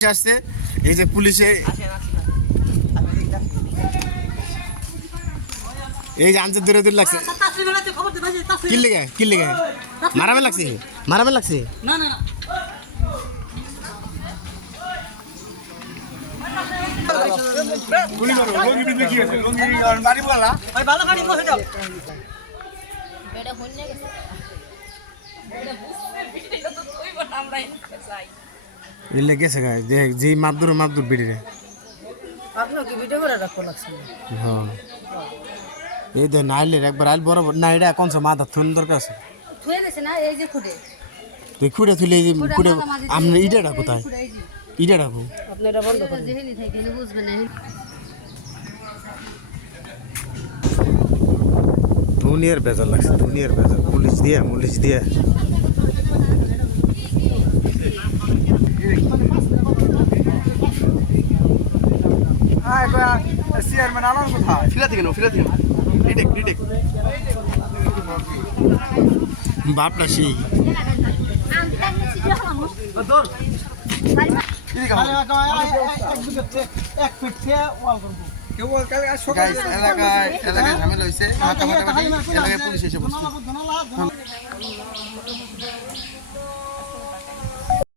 আসছে এই যে পুলিশে এই যে আনছে দূরে দূরে লাগছে কি লেগে মারামে লাগছে না না না গুলি করো লঙ্গি বিদ্যে কি আছে লঙ্গি আর বাড়ি বলা ভাই ভালো গাড়ি কই যাও এটা হন্যে গেছে এটা বুঝতে ভিডিও তো তুই বানামরাই চাই ইলে গেছে গায় যে জি মাদুর বিড়ি রে আপনি কি ভিডিও করে রাখো লাগছে হ্যাঁ এই দে নাইলে একবার আইল বরাবর না এটা কোন সে মাথা থুন দরকার আছে থুয়ে গেছে না এই যে খুঁড়ে তুই খুঁড়ে তুলে এই যে খুঁড়ে আমরা ইটাটা কোথায় ইটা রাখো আপনি এটা বন্ধ করুন যেহেনি থাকে নি বুঝবে না দুনিয়ার বেজার লাগছে পুলিশ দিয়ে চেয়ারম্যান আমার কোথায় ফিরাতে কেন রিটেক বাপটা সেই এলাকায় ঝামেলা হয়েছে এলাকায় পুলিশ এসে বসছে